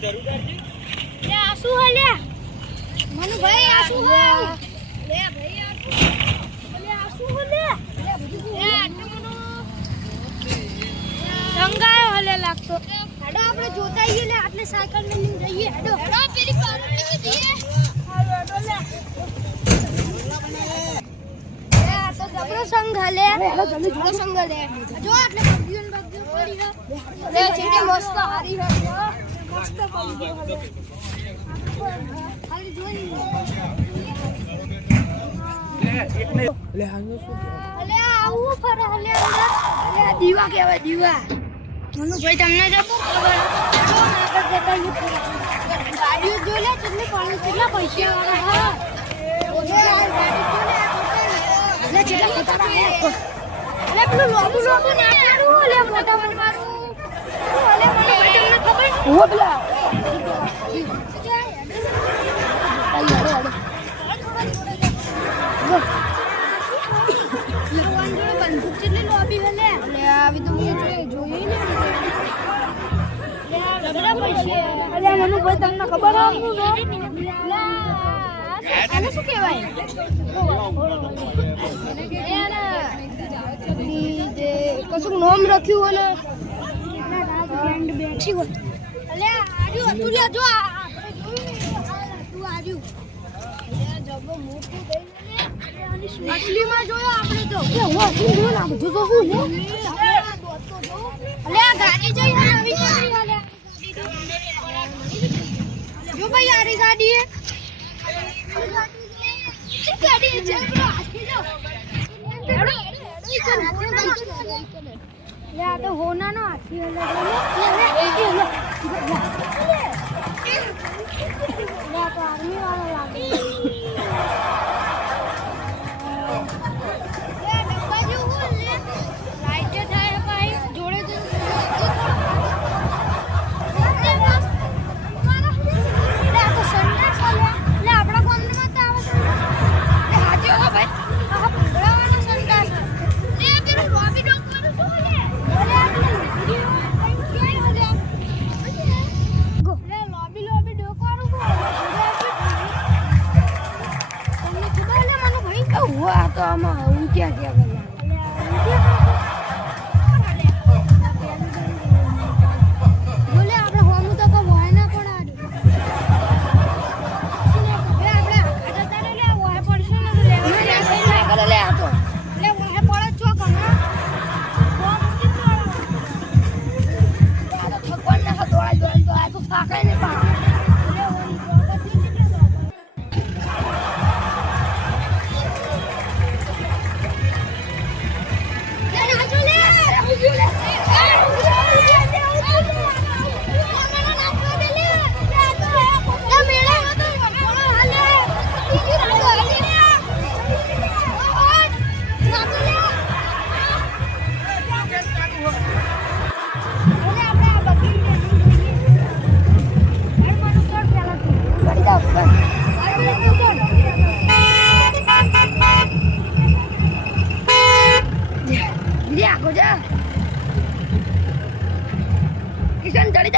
લે આ શું હે લે? મનુ ભાઈ આ શું હે લે ભાઈ આ લે આ શું હે લે? લે આટલું મનુ સંગાયો હલે લાગતો. હેડો આપણે જોતા આવીએ લે આટલે સાયકલ લઈને જઈએ હેડો. હેડો પેલી પાર્ટી કે જઈએ. હાલો હેડો લે. લે, આ તો જબરો સંઘ હલે. જબરો સંઘ હલે. જો આટલે બગીઓ ને પડી હે લે ચીટી મસ્ત હારી હે જોઈ દીવા કેવા દીવા મનુ ભાઈ તમને જો ગાડીઓ જો લે કેટલી પાણી કેટલા પૈસા વાળા કેટલા ખતરા અલે પેલું લોબુ લોબુ ને આટલું લે મોટા મન મારું અલે મને ભાઈ તમને ખબર શું જે કશું નામ રાખ્યું અને અસલીમાં જોયો આપણે તો એ હો અસલી જોયો ના બધું તો હું અલે આ ગાડી જઈ હે નવી પડી હલે જો ભાઈ આરી ગાડી હે ગાડી છે બ્રો હાથી જો લે આ તો હોનાનો હાથી હલે લે લે લે આ તો આર્મી વાળો લાગે. લે આ તો આમાં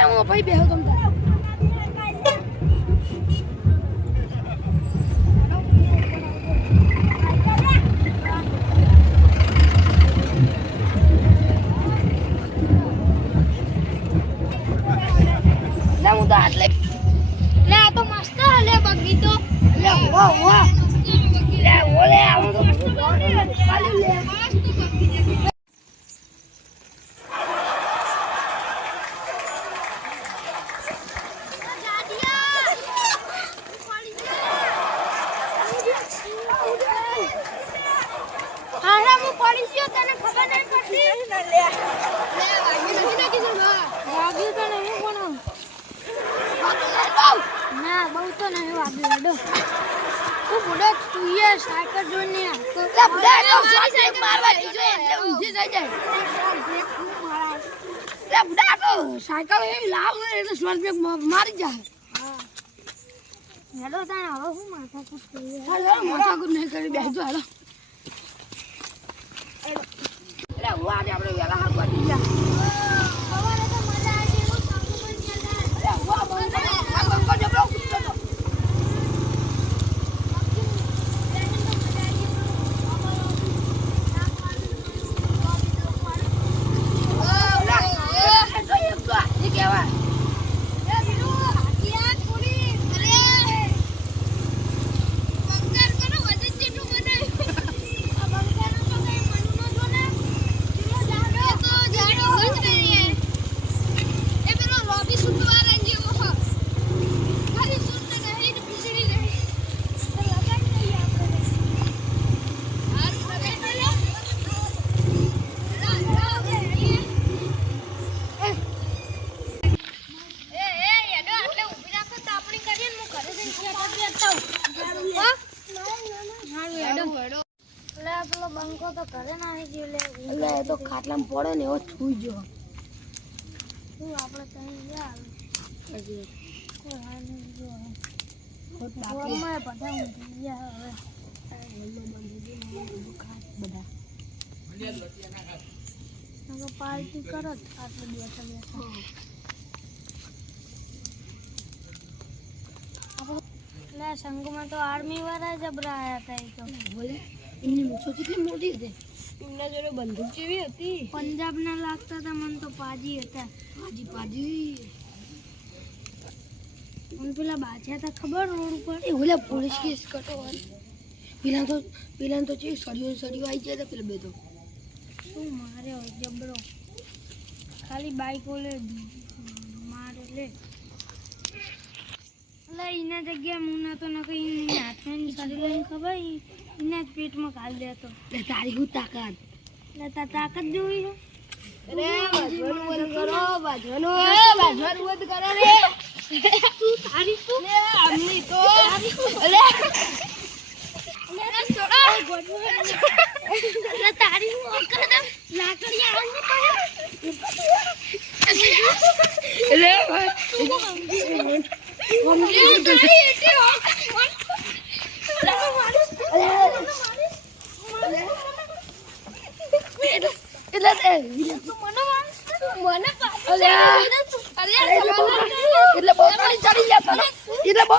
હું ભાઈ બેહો તમ. ના બહુ તો નહીં તું એ સાયકલ જોઈને સાયકલ મારવા એટલે ઊંધી મારી જાય હેલો તાણ હવે માથા કૂટ કરી હેલો માથા કૂટ નહીં કરી બેસજો હાલો. આજે આપણે વહેલા હાથ વાટી ગયા સવારે તો મજા આવી એવું સારું પણ ગયા એટલે હું આ બંધ ખાટલામાં પડે ને એવો છૂઈ જો આપડે આપણે ત્યાં પાર્ટી કરો આટલે બેઠા બેઠા એટલે સંઘમાં તો આર્મી વાળા જબરા આયા હતા એ તો. બોલે એમની મૂછો કેટલી મોટી હતી એમના જોડે બંદૂક જેવી હતી. પંજાબના લાગતા હતા મને તો પાજી હતા. પાજી પાજી. મને પેલા બાજ્યા હતા ખબર રોડ ઉપર? એ ઓલા પોલીસ કેસ કટો પેલા તો પેલા તો છે સળિયો સળિયો આવી ગયા હતા પેલા બે તો. શું મારે હોય જબરો? ખાલી બાઈક ઓલે મારે લે. એટલે એના જગ્યાએ હું ના તો નકર કઈ હાથમાં સારી લઈને ખબર એના જ પેટમાં કાલ દેતો. તારી હું તાકાત? તાર તાકાત જોઈ રે અરે બાજવાનું બંધ કરો બાજવાનું. એ બાજવાનું બંધ કરો રે. તું તારી તું લે આમની તો. અલે તારી હું દઉં. લાકડી આવું એવું તારી એટલે બહુ ચડી જતો એટલે બહુ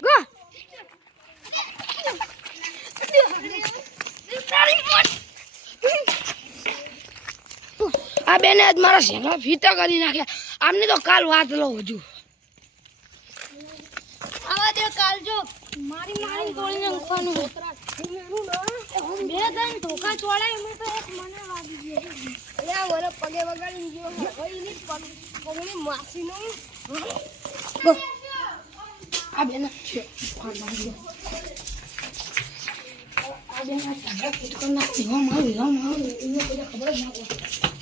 ગો આ બેને જ મારા શેના ફીતા કરી નાખ્યા. આમને તો કાલ વાત લો હજુ. આવા દે કાલ જો. મારી મારી ગોળી નાખવાનું બે ત્રણ ધોકા ચોડાય તો એક મને વાગી ગયો. અલ્યા પગે વગાડી ગયો. હોયની પગની માસી નો આ બેન છે આ બેન આ સારા ફીટ કરી નાખી હમ આવી હમ આવી એને કોઈ ખબર જ ના પડે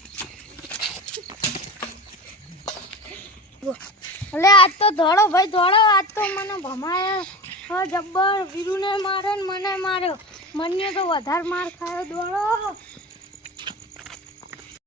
એટલે આજ તો દોડો ભાઈ દોડો આજ તો મને ભમાયા. જબ્બર વીરુને મારે મને માર્યો. મને તો વધારે માર ખાયો દોડો